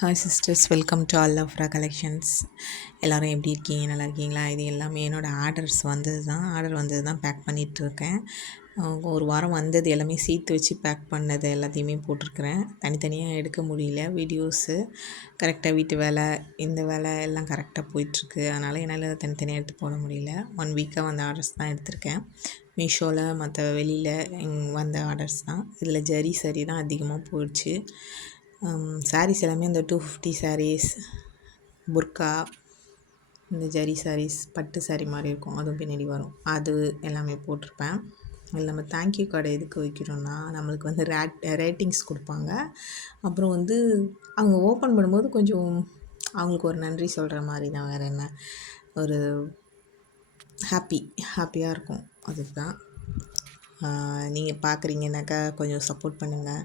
Hi sisters, welcome to all Aphra collections. எல்லோரும் எப்படி இருக்கீங்க? நல்லா இருக்கீங்களா? இது எல்லாமே என்னோடய ஆர்டர் வந்தது தான் பேக் பண்ணிகிட்ருக்கேன். ஒரு வாரம் வந்தது எல்லாமே சேர்த்து வச்சு பேக் பண்ணது எல்லாத்தையுமே போட்டிருக்கிறேன். தனித்தனியாக எடுக்க முடியல வீடியோஸு. கரெக்டாக வீட்டு வேலை, இந்த வேலை எல்லாம் கரெக்டாக போயிட்டுருக்கு. அதனால் என்னால் தனித்தனியாக எடுத்து போட முடியல. 1 வீக்காக வந்த ஆர்டர்ஸ் தான் எடுத்திருக்கேன். மீஷோவில் மற்ற வெளியில் வந்த ஆர்டர்ஸ் தான். இதில் ஜரி சரி தான் அதிகமாக போயிடுச்சு. சாரீஸ் எல்லாமே இந்த 250 சாரீஸ், புர்கா, இந்த ஜரி சாரீஸ், பட்டு சாரீ மாதிரி இருக்கும், அதுவும் பின்னாடி வரும். அது எல்லாமே போட்டிருப்பேன். இதில் நம்ம தேங்க்யூ கார்டு எதுக்கு வைக்கிறோன்னா, நம்மளுக்கு வந்து ரேட்டிங்ஸ் கொடுப்பாங்க. அப்புறம் வந்து அவங்க ஓப்பன் பண்ணும்போது கொஞ்சம் அவங்களுக்கு ஒரு நன்றி சொல்கிற மாதிரி தான், வேறு என்ன, ஒரு ஹாப்பியாக இருக்கும். அதுக்கு தான் நீங்கள் பார்க்குறீங்கன்னாக்கா கொஞ்சம் சப்போர்ட் பண்ணுங்கள்.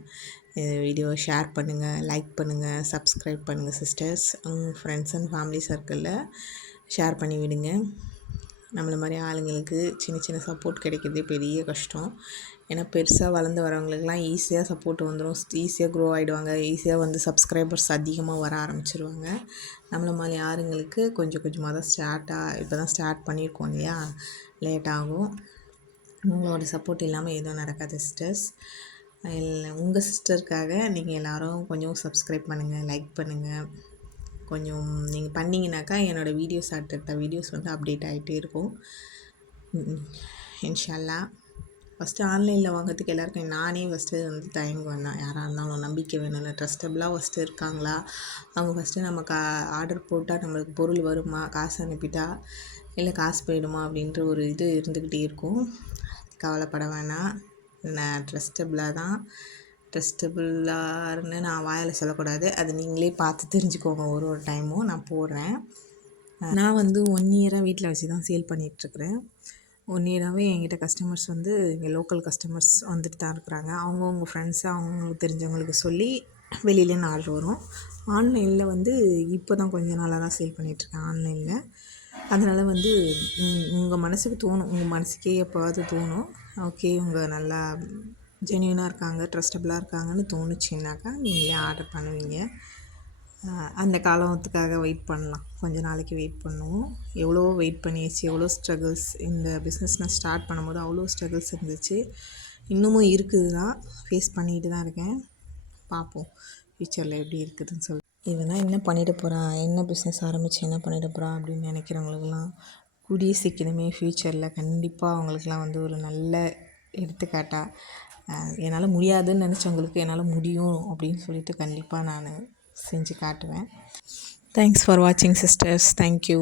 வீடியோவை ஷேர் பண்ணுங்கள், லைக் பண்ணுங்கள், சப்ஸ்கிரைப் பண்ணுங்கள் சிஸ்டர்ஸ். உங்கள் ஃப்ரெண்ட்ஸ் அண்ட் ஃபேமிலி சர்க்கிளில் ஷேர் பண்ணி விடுங்க. நம்மளை மாதிரி ஆளுங்களுக்கு சின்ன சின்ன சப்போர்ட் கிடைக்கிறதே பெரிய கஷ்டம். ஏன்னா பெருசாக வளர்ந்து வரவங்களுக்குலாம் ஈஸியாக சப்போர்ட் வந்துடும், ஈஸியாக க்ரோ ஆகிடுவாங்க, ஈஸியாக வந்து சப்ஸ்கிரைபர்ஸ் அதிகமாக வர ஆரம்பிச்சிருவாங்க. நம்மளை மாதிரி ஆளுங்களுக்கு கொஞ்சம் கொஞ்சமாக தான் இப்போ தான் ஸ்டார்ட் பண்ணியிருக்கோம் இல்லையா, லேட் ஆகும். உங்களோட சப்போர்ட் இல்லாமல் எதுவும் நடக்காது சிஸ்டர்ஸ். உங்கள் சிஸ்டருக்காக நீங்கள் எல்லோரும் கொஞ்சம் சப்ஸ்கிரைப் பண்ணுங்கள், லைக் பண்ணுங்கள். கொஞ்சம் நீங்கள் பண்ணிங்கனாக்கா என்னோடய அடுத்த வீடியோஸ் வந்து அப்டேட் ஆகிட்டே இருக்கும். இன்ஷா அல்லாஹ். ஃபஸ்ட்டு ஆன்லைனில் வாங்கிறதுக்கு எல்லாருக்கும் நானே ஃபஸ்ட்டு வந்து தயங்குவேன் தான். யாராக இருந்தாலும் நம்பிக்கை வேணும்ல, ட்ரஸ்டபுளாக ஃபஸ்ட்டு இருக்காங்களா, அவங்க ஃபஸ்ட்டு நமக்கு ஆர்டர் போட்டால் நம்மளுக்கு பொருள் வருமா, காசு அனுப்பிட்டா இல்லை காசு போயிடுமா அப்படின்ற ஒரு இது இருந்துக்கிட்டே இருக்கும். கவலைப்பட வேணாம். நான் ட்ரஸ்டபுளான்னு நான் வாயில் சொல்லக்கூடாது, அது நீங்களே பார்த்து தெரிஞ்சுக்கோங்க. ஒரு டைமும் நான் போடுறேன். நான் வந்து 1 இயராக வீட்டில் வச்சு தான் சேல் பண்ணிகிட்ருக்குறேன். 1 இயராகவே என்கிட்ட கஸ்டமர்ஸ் வந்து இங்கே லோக்கல் கஸ்டமர்ஸ் வந்துட்டு தான் இருக்கிறாங்க. அவங்கவுங்க ஃப்ரெண்ட்ஸு அவங்களுக்கு தெரிஞ்சவங்களுக்கு சொல்லி வெளியிலேருந்து ஆர்டர் வரும். ஆன்லைனில் வந்து இப்போ தான் கொஞ்ச நாளாக தான் சேல் பண்ணிகிட்ருக்கேன் ஆன்லைனில். அதனால் வந்து உங்கள் மனசுக்கு தோணும், உங்கள் மனசுக்கே எப்போவாவது தோணும், ஓகே இவங்க நல்லா ஜென்யூனாக இருக்காங்க, ட்ரஸ்டபுளாக இருக்காங்கன்னு தோணுச்சுன்னாக்கா நீங்களே ஆர்டர் பண்ணுவீங்க. அந்த காலத்துக்காக வெயிட் பண்ணலாம், கொஞ்ச நாளைக்கு வெயிட் பண்ணுவோம். எவ்வளோ வெயிட் பண்ணியாச்சு, எவ்வளோ ஸ்ட்ரகிள்ஸ். இந்த பிஸ்னஸ் நான் ஸ்டார்ட் பண்ணும்போது அவ்வளோ ஸ்ட்ரகிள்ஸ் இருந்துச்சு, இன்னமும் இருக்குது தான், ஃபேஸ் பண்ணிட்டு தான் இருக்கேன். பார்ப்போம் ஃப்யூச்சரில் எப்படி இருக்குதுன்னு சொல்லி. இதெல்லாம் என்ன பண்ணிட போகிறான், என்ன பிஸ்னஸ் ஆரம்பித்து என்ன பண்ணிட போகிறான் அப்படின்னு நினைக்கிறவங்களுக்கெல்லாம் கூடிய சீக்கிரமே ஃப்யூச்சரில் கண்டிப்பாக அவங்களுக்குலாம் வந்து ஒரு நல்ல எடுத்துக்காட்டாக, என்னால் முடியாதுன்னு நினச்சவங்களுக்கு என்னால் முடியும் அப்படின்னு சொல்லிட்டு கண்டிப்பாக நான் செஞ்சு காட்டுவேன். தேங்க்ஸ் ஃபார் வாட்சிங் சிஸ்டர்ஸ். தேங்க்யூ.